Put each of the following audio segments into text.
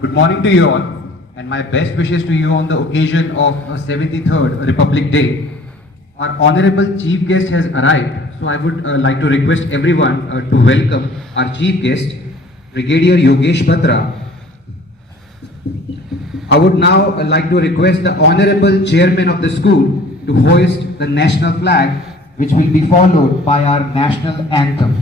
Good morning to you all, and my best wishes to you on the occasion of 73rd Republic Day. Our honorable chief guest has arrived, so I would like to request everyone to welcome our chief guest, Brigadier Yogesh Batra. I would now like to request the honorable chairman of the school to hoist the national flag, which will be followed by our national anthem.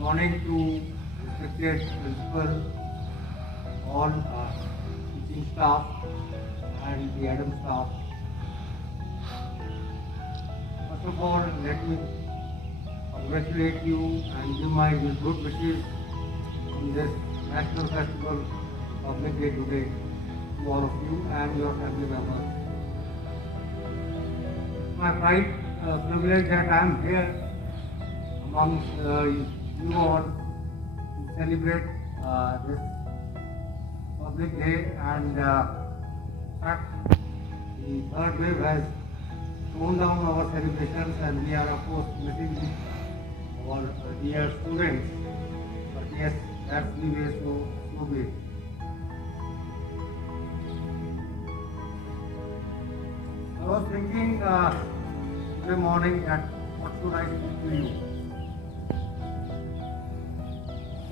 Morning to respected principal, all teaching staff and the Adam staff. First of all, let me congratulate you and give my good wishes on this National Festival Public Day today to all of you and your family members. My pride, privilege that I am here amongst you all to celebrate this public day, and in fact the third wave has toned down our celebrations and we are of course missing our dear students, but yes, that's the way, so be it. I was thinking today morning that what should I speak to you.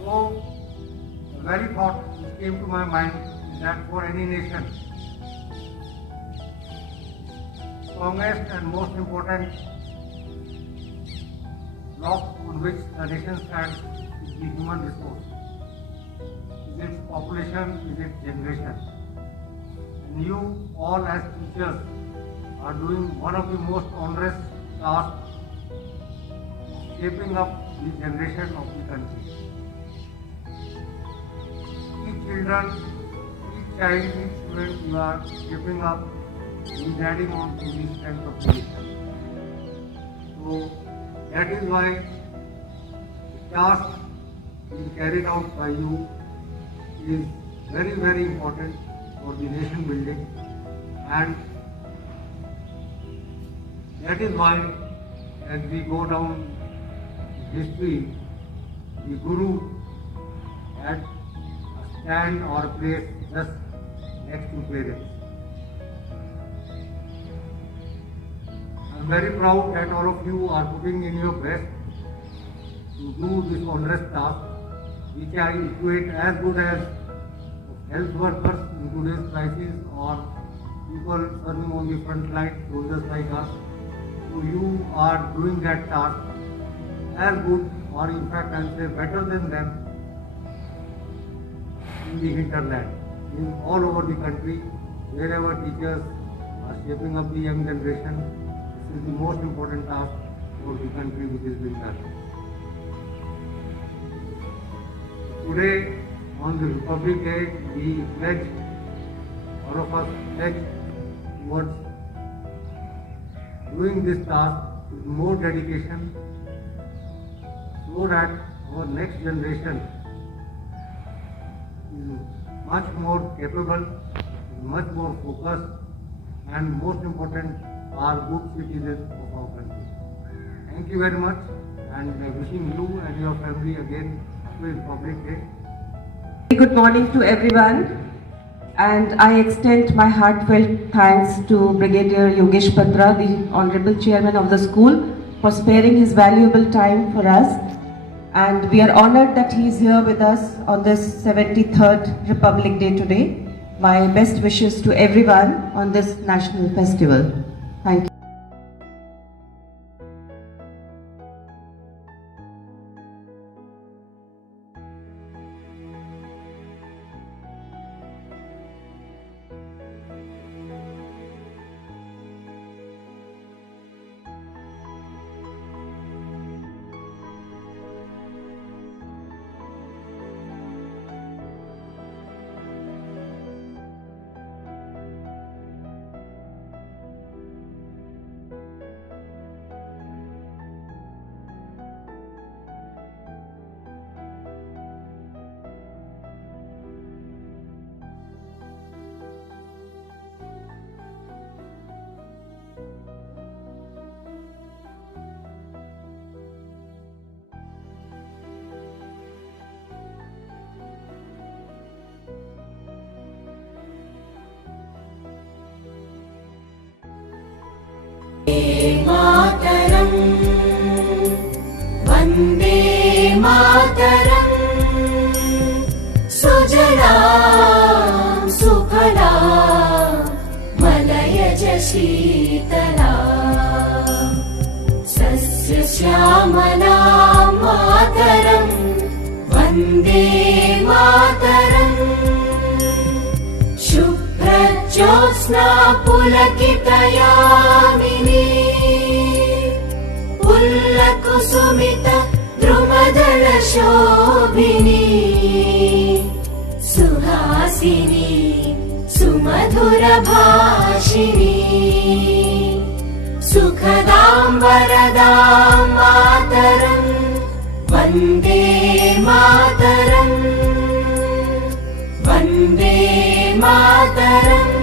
So, the very thought which came to my mind is that for any nation, strongest and most important block on which the nation stands is the human resource. Is its population, is its generation. And you all as teachers are doing one of the most onerous tasks, shaping up the generation of the country. Each child, each student you are shaping up is adding on to the strength of the nation. So that is why the task being carried out by you is very, very important for the nation building, and that is why as we go down history, the Guru had stand or place just next to parents. I am very proud that all of you are putting in your best to do this onerous task, which I equate as good as health workers in today's crisis or people serving on the front line, soldiers like us. So you are doing that task as good, or in fact I will say better than them, in the hinterland, in all over the country, wherever teachers are shaping up the young generation. This is the most important task for the country which is being done. Today, on the Republic Day, we pledge, all of us pledge towards doing this task with more dedication, so that our next generation is much more capable, much more focused, and most important, are good citizens of our country. Thank you very much, and wishing you and your family again happy Republic Day. Good morning to everyone, and I extend my heartfelt thanks to Brigadier Yogesh Patra, the Honorable Chairman of the school, for sparing his valuable time for us. And we are honored that he is here with us on this 73rd Republic Day today. My best wishes to everyone on this national festival. Thank you. मातरम् वन्दे मातरम् सुजलां सुफलां मलयज शीतलां सस्यश्यामलां मातरम् वन्दे मातरम् शुभ्रज्योत्स्ना पुलकितयामिनी पुल्लकुसुमित द्रुमदलशोभिनी सुहासिनी सुमधुरभाषिणी सुखदां वरदां मातरम् वन्दे मातरम् वन्दे मातरम्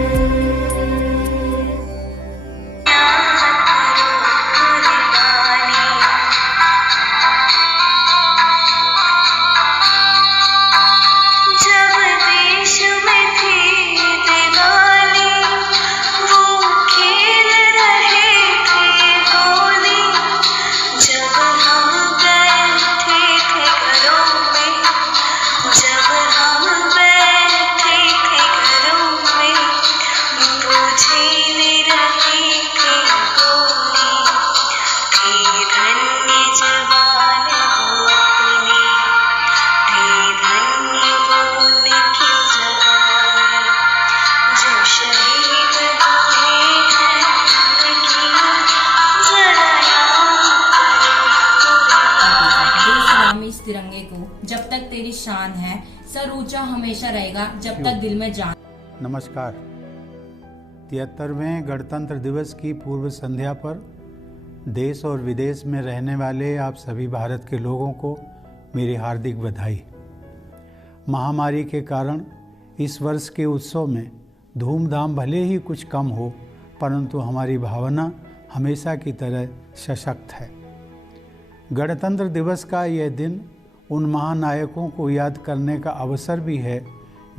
इस तिरंगे को, जब तक तेरी शान है सर ऊंचा हमेशा रहेगा, जब तक दिल में जान। नमस्कार। 73वें गणतंत्र दिवस की पूर्व संध्या पर देश और विदेश में रहने वाले आप सभी भारत के लोगों को मेरी हार्दिक बधाई। महामारी के कारण इस वर्ष के उत्सव में धूमधाम भले ही कुछ कम हो, परंतु हमारी भावना हमेशा की तरह सशक्त है। गणतंत्र दिवस का यह दिन उन महानायकों को याद करने का अवसर भी है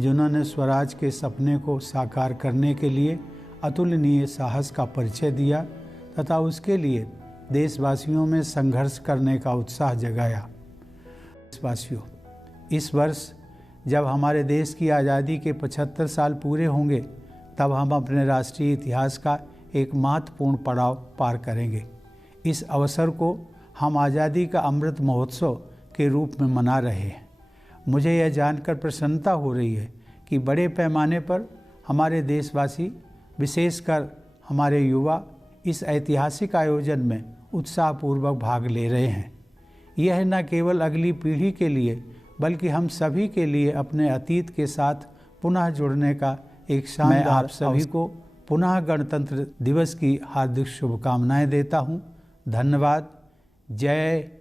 जिन्होंने स्वराज के सपने को साकार करने के लिए अतुलनीय साहस का परिचय दिया तथा उसके लिए देशवासियों में संघर्ष करने का उत्साह जगाया। देशवासियों, इस वर्ष जब हमारे देश की आज़ादी के 75 साल पूरे होंगे, तब हम अपने राष्ट्रीय इतिहास का एक महत्वपूर्ण पड़ाव पार करेंगे। इस अवसर को हम आज़ादी का अमृत महोत्सव के रूप में मना रहे हैं। मुझे यह जानकर प्रसन्नता हो रही है कि बड़े पैमाने पर हमारे देशवासी, विशेषकर हमारे युवा, इस ऐतिहासिक आयोजन में उत्साहपूर्वक भाग ले रहे हैं। यह न केवल अगली पीढ़ी के लिए बल्कि हम सभी के लिए अपने अतीत के साथ पुनः जुड़ने का एक शानदार आप सभी को पुनः गणतंत्र दिवस की हार्दिक शुभकामनाएं देता हूं। धन्यवाद। जय